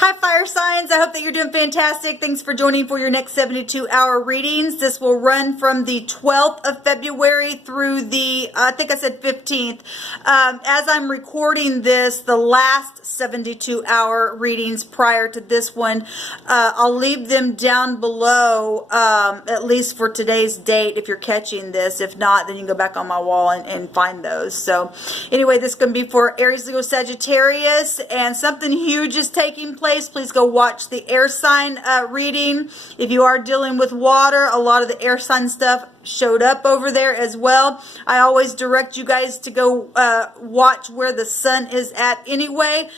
Hi fire signs, I hope that you're doing fantastic. Thanks for joining for your next 72-hour readings. This will run from the 12th of February through the, I think I said 15th. As I'm recording this, the last 72-hour readings prior to this one, I'll leave them down below, at least for today's date if you're catching this. If not, then you can go back on my wall and find those. So anyway, this is going to be for Aries, Leo, Sagittarius, and something huge is taking place. Please go watch the air sign reading. If you are dealing with water, a lot of the air sign stuff showed up over there as well. I always direct you guys to go watch where the sun is at anyway,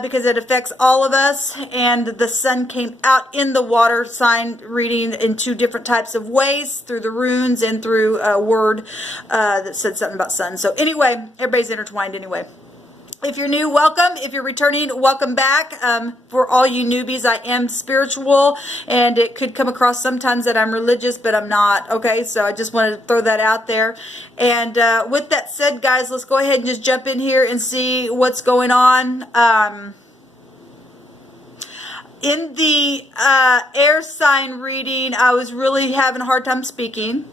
because it affects all of us. And the sun came out in the water sign reading in two different types of ways, through the runes and through a word that said something about sun. So anyway, everybody's intertwined anyway. If you're new, welcome. If you're returning, welcome back. For all you newbies, I am spiritual, and it could come across sometimes that I'm religious, but I'm not. Okay, so I just wanted to throw that out there. And with that said, guys, let's go ahead and just jump in here and see what's going on. In the air sign reading, I was really having a hard time speaking.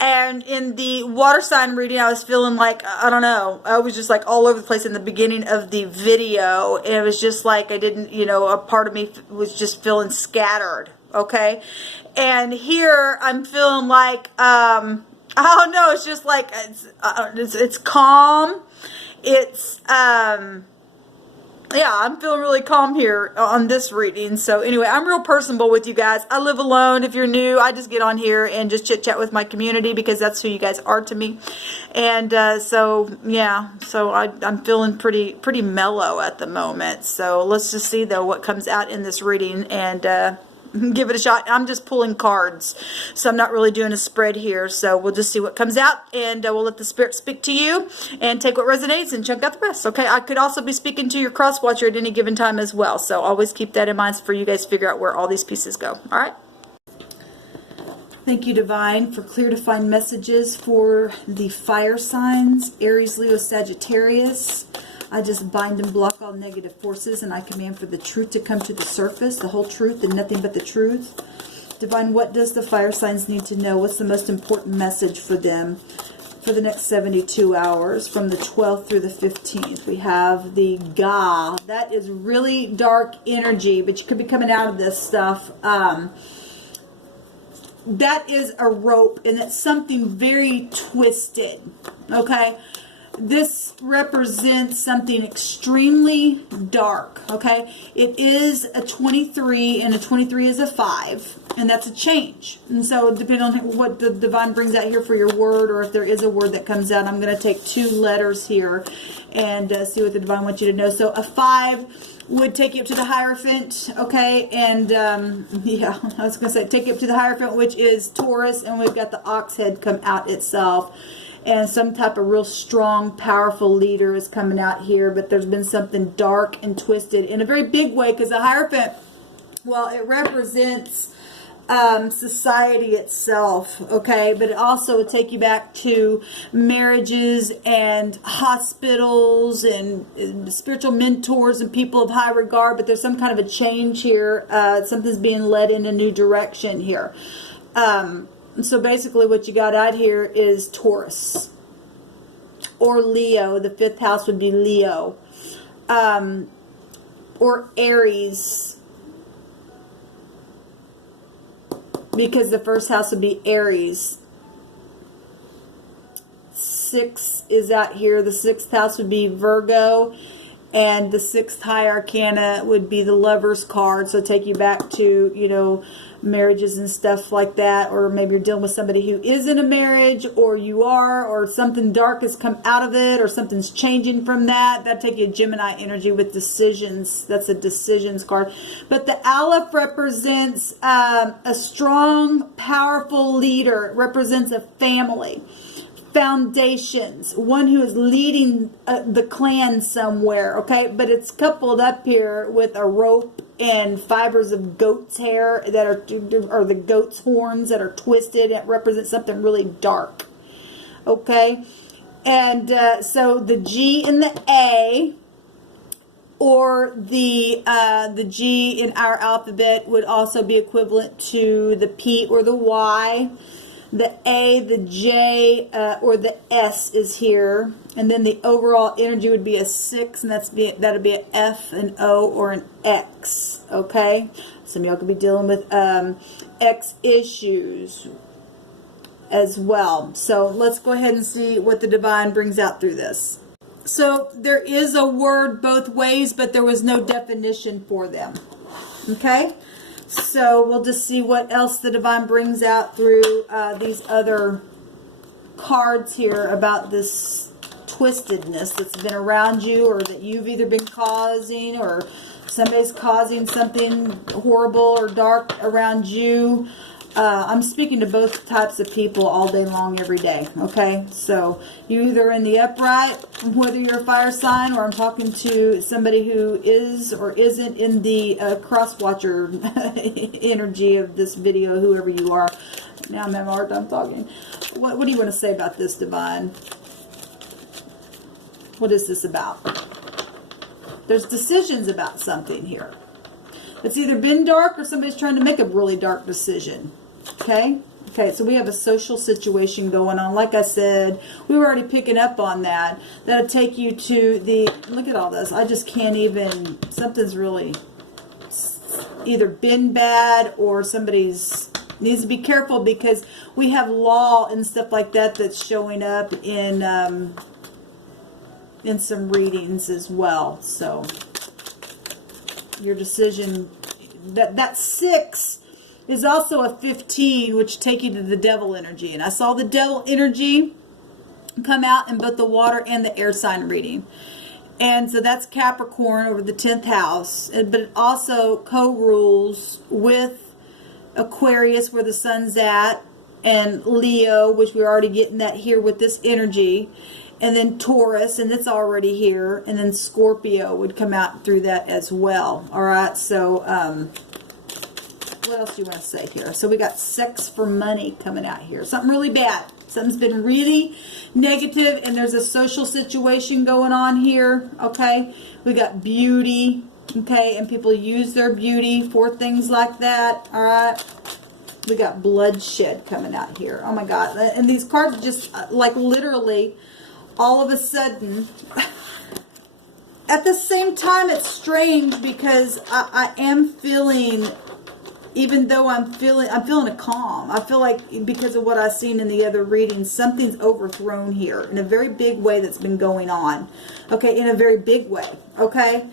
And in the water sign reading, I was feeling like, I don't know, I was just like all over the place in the beginning of the video. And it was just like I didn't, you know, a part of me was just feeling scattered, okay? And here I'm feeling like, I don't know, it's just like, it's calm. It's, yeah, I'm feeling really calm here on this reading. So anyway, I'm real personable with you guys. I live alone. If you're new, I just get on here and just chit chat with my community because that's who you guys are to me. And so yeah, so I'm feeling pretty mellow at the moment. So let's just see though what comes out in this reading and give it a shot. I'm just pulling cards, so I'm not really doing a spread here. So we'll just see what comes out, and we'll let the spirit speak to you and take what resonates and chunk out the rest. Okay, I could also be speaking to your cross watcher at any given time as well, so always keep that in mind for you guys to figure out where all these pieces go. All right. Thank you, Divine, for clear defined messages for the fire signs, Aries, Leo, Sagittarius. I just bind and block all negative forces, and I command for the truth to come to the surface, the whole truth and nothing but the truth. Divine, what does the fire signs need to know? What's the most important message for them for the next 72 hours from the 12th through the 15th? We have the Ga. That is really dark energy, but you could be coming out of this stuff. That is a rope, and it's something very twisted, okay? This represents something extremely dark, okay? It is a 23, and a 23 is a 5, and that's a change. And so depending on what the Divine brings out here for your word, or if there is a word that comes out, I'm going to take 2 letters here and see what the Divine wants you to know. So a 5 would take you up to the Hierophant, okay? And yeah, I was going to say take you up to the Hierophant, which is Taurus, and we've got the ox head come out itself. And some type of real strong, powerful leader is coming out here. But there's been something dark and twisted in a very big way. Because the Hierophant, well, it represents society itself, okay? But it also would take you back to marriages and hospitals and spiritual mentors and people of high regard. But there's some kind of a change here. Something's being led in a new direction here. So basically what you got out here is Taurus or Leo. The 5th house would be Leo. Or Aries, because the 1st house would be Aries. 6 is out here. The 6th house would be Virgo. And the 6th high arcana would be the Lover's card. So take you back to, you know, marriages and stuff like that. Or maybe you're dealing with somebody who is in a marriage, or you are, or something dark has come out of it, or something's changing from that. That'd take you Gemini energy with decisions. That's a decisions card. But the Aleph represents a strong, powerful leader. It represents a family. Foundations, one who is leading the clan somewhere, okay? But it's coupled up here with a rope and fibers of goat's hair that are, or the goat's horns that are twisted. It represents something really dark, okay? And so the G and the A, or the G in our alphabet would also be equivalent to the P or the Y. The A, the J, or the S is here. And then the overall energy would be a 6, and that'd be an F, an O, or an X. Okay? Some of y'all could be dealing with X issues as well. So let's go ahead and see what the divine brings out through this. So there is a word both ways, but there was no definition for them. Okay? So we'll just see what else the divine brings out through these other cards here about this twistedness that's been around you, or that you've either been causing, or somebody's causing something horrible or dark around you. I'm speaking to both types of people all day long, every day. Okay, so you either in the upright, whether you're a fire sign, or I'm talking to somebody who is or isn't in the cross-watcher energy of this video, whoever you are. Now I'm having a hard time talking. What do you want to say about this, divine? What is this about? There's decisions about something here. It's either been dark, or somebody's trying to make a really dark decision. Okay? Okay, so we have a social situation going on. Like I said, we were already picking up on that. That'll take you to the, look at all this. I just can't even, something's really either been bad, or somebody's needs to be careful, because we have law and stuff like that that's showing up in some readings as well. So your decision, that 6 is also a 15, which take you to the devil energy. And I saw the devil energy come out in both the water and the air sign reading. And so that's Capricorn over the 10th house. But it also co-rules with Aquarius, where the sun's at, and Leo, which we're already getting that here with this energy. And then Taurus, and it's already here. And then Scorpio would come out through that as well. All right, so what else do you want to say here? So we got sex for money coming out here. Something really bad. Something's been really negative, and there's a social situation going on here. Okay, we got beauty. Okay, and people use their beauty for things like that. All right. We got bloodshed coming out here. Oh my God. And these cards just like literally all of a sudden. At the same time, it's strange, because I am feeling, even though I'm feeling a calm. I feel like, because of what I've seen in the other readings, something's overthrown here in a very big way that's been going on. Okay, in a very big way. Okay.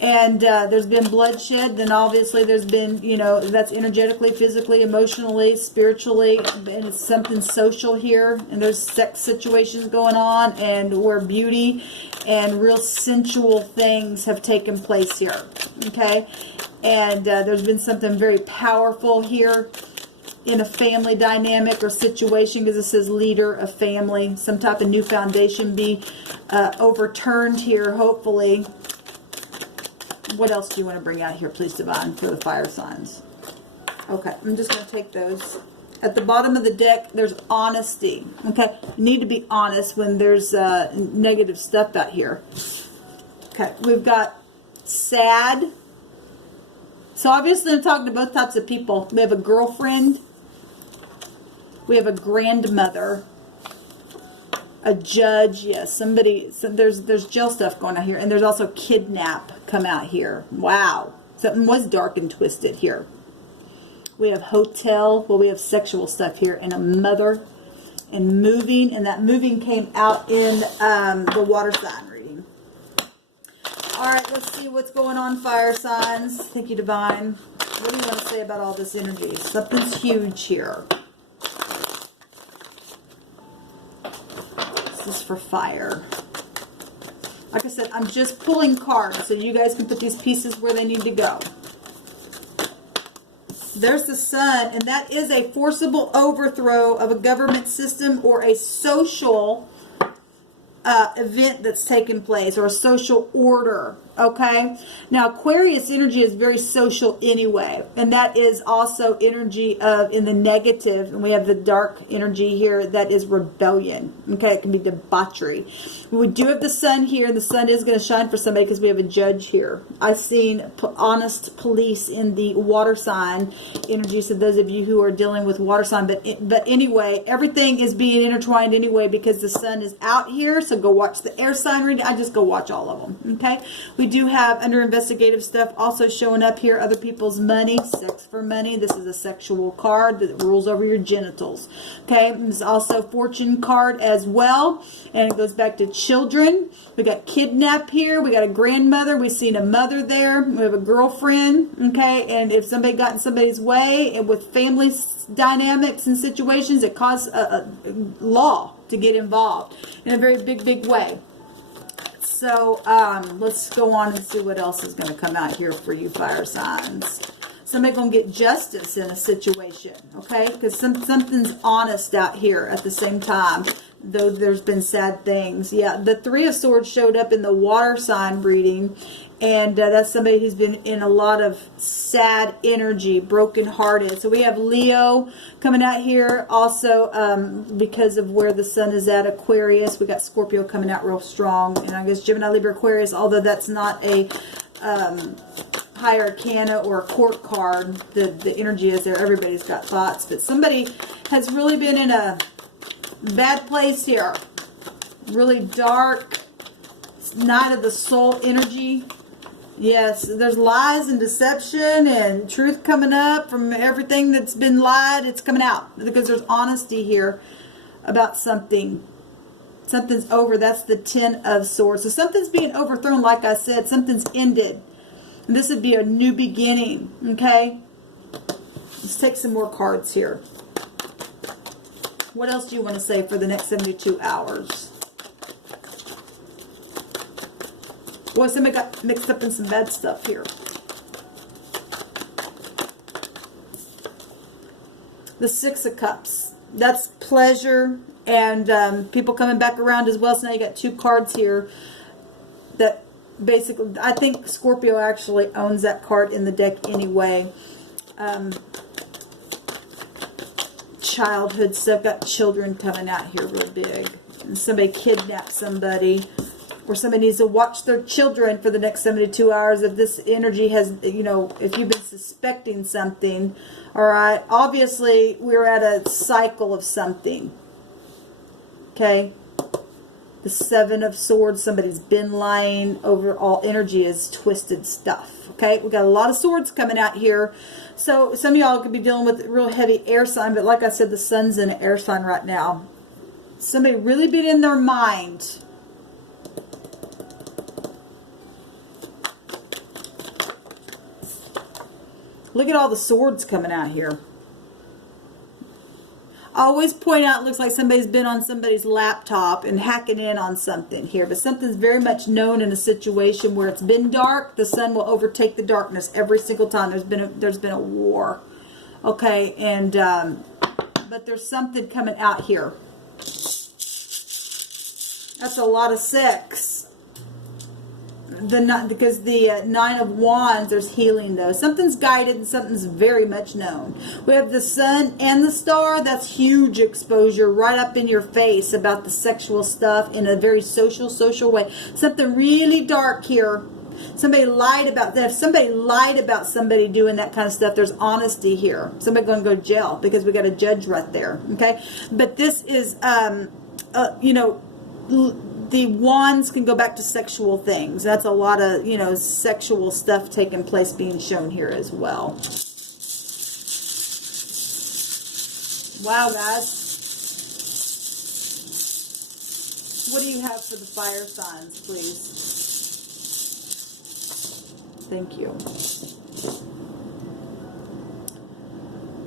And there's been bloodshed. Then obviously there's been, you know, that's energetically, physically, emotionally, spiritually. And it's something social here. And there's sex situations going on. And where beauty and real sensual things have taken place here. Okay. And there's been something very powerful here in a family dynamic or situation, because it says leader of family. Some type of new foundation be overturned here, hopefully. What else do you want to bring out here, please, divine, for the fire signs? Okay, I'm just going to take those. At the bottom of the deck, there's honesty. Okay, you need to be honest when there's negative stuff out here. Okay, we've got sad. So obviously I'm talking to both types of people. We have a girlfriend. We have a grandmother. A judge, yes, somebody. So there's jail stuff going on here, and there's also kidnap come out here. Wow, something was dark and twisted here. We have hotel. Well, we have sexual stuff here, and a mother, and moving, and that moving came out in the water sign reading. All right, let's see what's going on, fire signs. Thank you, divine. What do you want to say about all this energy? Something's huge here. This is for fire. Like I said, I'm just pulling cards so you guys can put these pieces where they need to go. There's the sun, and that is a forcible overthrow of a government system or a social event that's taken place, or a social order. Okay, now Aquarius energy is very social anyway, and that is also energy of in the negative, and we have the dark energy here that is rebellion. Okay, it can be debauchery. We do have the sun here, and the sun is going to shine for somebody because we have a judge here. I've seen honest police in the water sign energy, so those of you who are dealing with water sign, but anyway, everything is being intertwined anyway because the sun is out here, so go watch the air sign reading. I just go watch all of them, okay? We do have under investigative stuff also showing up here, other people's money, sex for money. This is a sexual card that rules over your genitals. Okay, there's also fortune card as well, and it goes back to children. We got kidnap here. We got a grandmother. We've seen a mother there. We have a girlfriend. Okay, and if somebody got in somebody's way and with family dynamics and situations, it caused a law to get involved in a very big way. So let's go on and see what else is going to come out here for you fire signs. Somebody going to get justice in a situation, okay? Because something's honest out here at the same time, though there's been sad things. Yeah, the Three of Swords showed up in the water sign reading, and that's somebody who's been in a lot of sad energy, brokenhearted. So we have Leo coming out here also because of where the sun is at, Aquarius. We got Scorpio coming out real strong. And I guess Gemini, Libra, Aquarius, although that's not a high arcana or a court card, the energy is there. Everybody's got thoughts. But somebody has really been in a bad place here. Really dark, night of the soul energy. Yes, there's lies and deception and truth coming up from everything that's been lied. It's coming out because there's honesty here about something. Something's over. That's the Ten of Swords. So something's being overthrown, like I said. Something's ended. And this would be a new beginning, okay? Let's take some more cards here. What else do you want to say for the next 72 hours? Boy, somebody got mixed up in some bad stuff here. The Six of Cups. That's pleasure and people coming back around as well. So now you got two cards here that basically, I think Scorpio actually owns that card in the deck anyway. Childhood stuff. Got children coming out here real big. And somebody kidnapped somebody. Or somebody needs to watch their children for the next 72 hours. If this energy has, you know, if you've been suspecting something. All right. Obviously, we're at a cycle of something. Okay. The Seven of Swords. Somebody's been lying. Overall energy is twisted stuff. Okay. We got a lot of swords coming out here. So some of y'all could be dealing with real heavy air sign. But like I said, the sun's in an air sign right now. Somebody really been in their mind. Look at all the swords coming out here. I always point out it looks like somebody's been on somebody's laptop and hacking in on something here. But something's very much known in a situation where it's been dark. The sun will overtake the darkness every single time. There's been a war. Okay, and but there's something coming out here. That's a lot of sex. Because the Nine of Wands, there's healing though. Something's guided and something's very much known. We have the sun and the star. That's huge exposure right up in your face about the sexual stuff in a very social way. Something really dark here. Somebody lied about that. If somebody lied about somebody doing that kind of stuff, there's honesty here. Somebody going to go to jail because we got a judge right there. Okay, but this is you know, the wands can go back to sexual things. That's a lot of, you know, sexual stuff taking place being shown here as well. Wow, guys. What do you have for the fire signs, please? Thank you.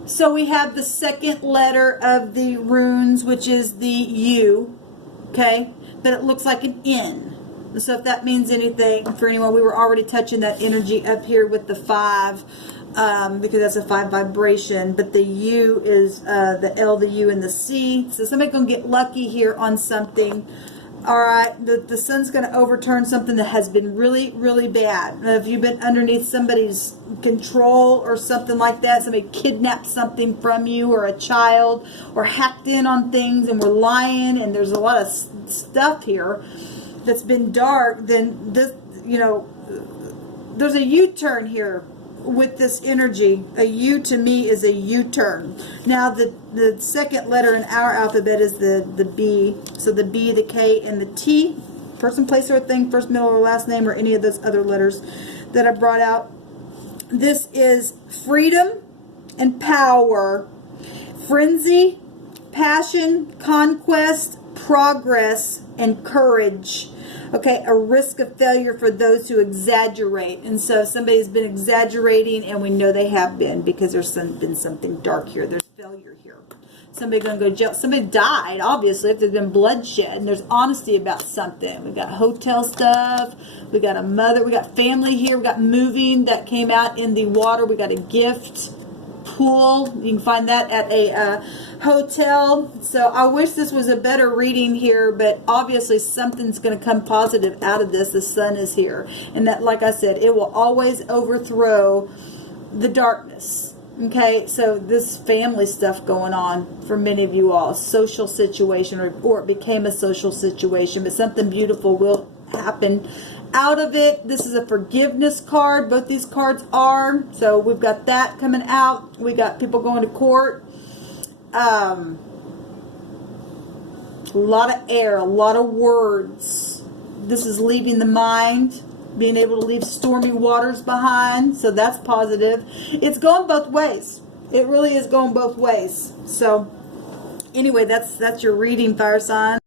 So we have the second letter of the runes, which is the U. Okay? But it looks like an N. So if that means anything for anyone, we were already touching that energy up here with the 5 because that's a 5 vibration. But the U is the L, the U, and the C. So somebody's going to get lucky here on something. All right, the sun's going to overturn something that has been really, really bad. If you've been underneath somebody's control or something like that, somebody kidnapped something from you or a child, or hacked in on things and were lying, and there's a lot of stuff here that's been dark, then this, you know, there's a U-turn here with this energy. A U to me is a U-turn. Now the second letter in our alphabet is the B. So the B, the K, and the T. Person, place, or thing, first, middle, or last name, or any of those other letters that I brought out. This is freedom and power, frenzy, passion, conquest, progress, and courage. Okay, a risk of failure for those who exaggerate. And so somebody's been exaggerating, and we know they have been, because there's been something dark here. There's failure here. Somebody going to go to jail. Somebody died, obviously, if there's been bloodshed, and there's honesty about something. We got hotel stuff. We got a mother. We got family here. We got moving that came out in the water. We got a gift. Pool. You can find that at a hotel. So I wish this was a better reading here, but obviously something's going to come positive out of this. The sun is here, and that, like I said, it will always overthrow the darkness. Okay, so this family stuff going on for many of you all, social situation, or it became a social situation, but something beautiful will happen out of it. This is a forgiveness card. Both these cards are. So we've got that coming out. We got people going to court. A lot of air, a lot of words. This is leaving the mind, being able to leave stormy waters behind. So that's positive. It's going both ways. It really is going both ways. So anyway, that's your reading, fire sign.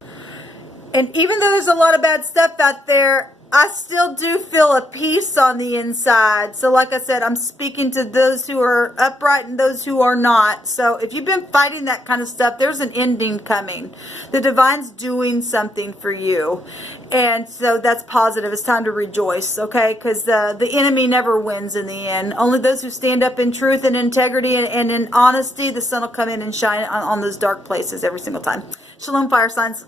And even though there's a lot of bad stuff out there, I still do feel a peace on the inside. So like I said, I'm speaking to those who are upright and those who are not. So if you've been fighting that kind of stuff, there's an ending coming. The divine's doing something for you. And so that's positive. It's time to rejoice, okay? Because the enemy never wins in the end. Only those who stand up in truth and integrity and in honesty, the sun will come in and shine on those dark places every single time. Shalom, fire signs.